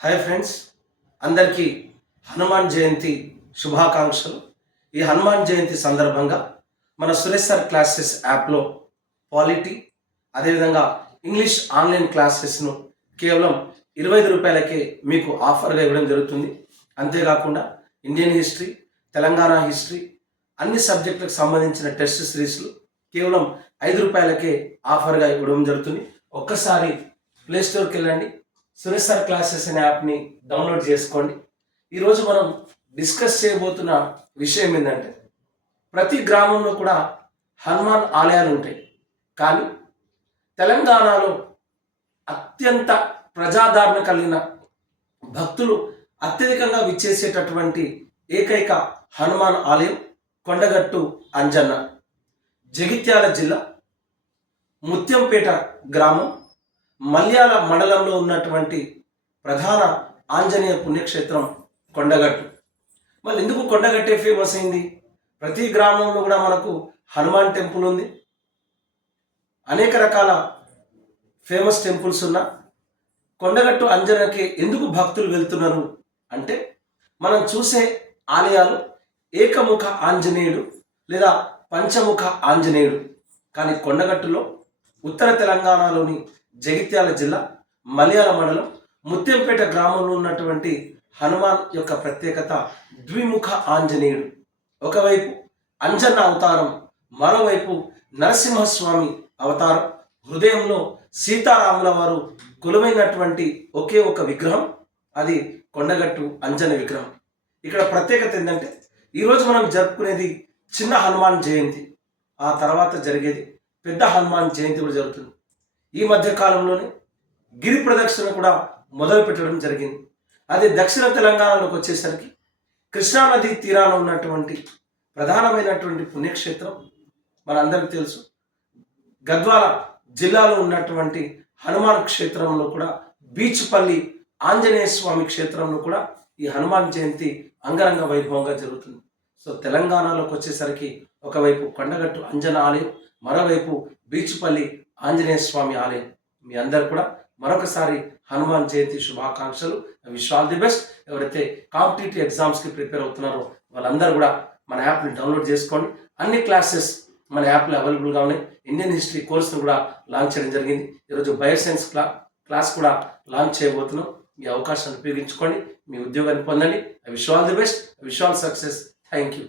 Hi friends, అందరికీ హనుమాన్ జయంతి శుభాకాంక్షలు. ఈ హనుమాన్ జయంతి సందర్భంగా మన సురేష్ సార్ క్లాసెస్ యాప్లో పాలిటీ అదేవిధంగా ఇంగ్లీష్ ఆన్లైన్ క్లాసెస్ను కేవలం 25 రూపాయలకే మీకు ఆఫర్గా ఇవ్వడం జరుగుతుంది. అంతేకాకుండా ఇండియన్ హిస్టరీ, తెలంగాణ హిస్టరీ, అన్ని సబ్జెక్టులకు సంబంధించిన టెస్ట్ సిరీస్లు కేవలం 5 రూపాయలకే ఆఫర్గా ఇవ్వడం జరుగుతుంది. ఒక్కసారి ప్లేస్టోర్కి వెళ్ళండి, సురేష్ సార్ క్లాసెస్ అనే యాప్ని డౌన్లోడ్ చేసుకోండి. ఈరోజు మనం డిస్కస్ చేయబోతున్న విషయం ఏంటంటే, ప్రతి గ్రామంలో కూడా హనుమాన్ ఆలయాలు ఉంటాయి. కానీ తెలంగాణలో అత్యంత ప్రజాదరణ కలిగిన భక్తులు అత్యధికంగా విచ్చేసేటటువంటి ఏకైక హనుమాన్ ఆలయం కొండగట్టు అంజన్న, జగిత్యాల జిల్లా ముత్యంపేట గ్రామం, మల్యాల మండలంలో ఉన్నటువంటి ప్రధాన ఆంజనేయ పుణ్యక్షేత్రం కొండగట్టు. మళ్ళీ ఎందుకు కొండగట్టే ఫేమస్ అయింది? ప్రతి గ్రామంలో కూడా మనకు హనుమాన్ టెంపుల్ ఉంది, అనేక రకాల ఫేమస్ టెంపుల్స్ ఉన్న కొండగట్టు అంజనకి ఎందుకు భక్తులు వెళ్తున్నారు అంటే, మనం చూసే ఆలయాలు ఏకముఖ ఆంజనేయుడు లేదా పంచముఖ ఆంజనేయుడు. కానీ కొండగట్టులో ఉత్తర తెలంగాణలోని జగిత్యాల జిల్లా మల్యాల మండలం ముత్యంపేట గ్రామంలో ఉన్నటువంటి హనుమాన్ యొక్క ప్రత్యేకత ద్విముఖ ఆంజనేయుడు. ఒకవైపు అంజన్న అవతారం, మరోవైపు నరసింహస్వామి అవతారం. హృదయంలో సీతారాముల వారు కొలువైనటువంటి ఒకే ఒక విగ్రహం, అది కొండగట్టు అంజన విగ్రహం. ఇక్కడ ప్రత్యేకత ఏంటంటే, ఈరోజు మనం జరుపుకునేది చిన్న హనుమాన్ జయంతి, ఆ తర్వాత జరిగేది పెద్ద హనుమాన్ జయంతి కూడా జరుగుతుంది. ఈ మధ్య కాలంలోనే గిరి ప్రదక్షిణ కూడా మొదలు పెట్టడం జరిగింది. అదే దక్షిణ తెలంగాణలోకి వచ్చేసరికి కృష్ణానది తీరాన ఉన్నటువంటి ప్రధానమైనటువంటి పుణ్యక్షేత్రం మనందరికీ తెలుసు. గద్వాల జిల్లాలో ఉన్నటువంటి హనుమాన్ క్షేత్రంలో కూడా, బీచ్పల్లి ఆంజనేయ స్వామి క్షేత్రంలో కూడా ఈ హనుమాన్ జయంతి అంగరంగ వైభవంగా జరుగుతుంది. సో తెలంగాణలోకి వచ్చేసరికి ఒకవైపు కొండగట్టు అంజన ఆలయం, మరోవైపు బీచ్పల్లి ఆంజనేయ స్వామి ఆలయం. మీ అందరు కూడా మరొకసారి హనుమాన్ జయంతి శుభాకాంక్షలు. Wish all the best. ఎవరైతే కాంపిటేటివ్ ఎగ్జామ్స్కి ప్రిపేర్ అవుతున్నారో వాళ్ళందరూ కూడా మన యాప్ని డౌన్లోడ్ చేసుకోండి. అన్ని క్లాసెస్ మన యాప్లో అవైలబుల్గా ఉన్నాయి. ఇండియన్ హిస్టరీ కోర్సును కూడా లాంచ్ చేయడం జరిగింది. ఈరోజు బయోసైన్స్ క్లాస్ కూడా లాంచ్ చేయబోతున్నాం. ఈ అవకాశాన్ని ఉపయోగించుకోండి, మీ ఉద్యోగాన్ని పొందండి. Wish all the best, wish all success. Thank you.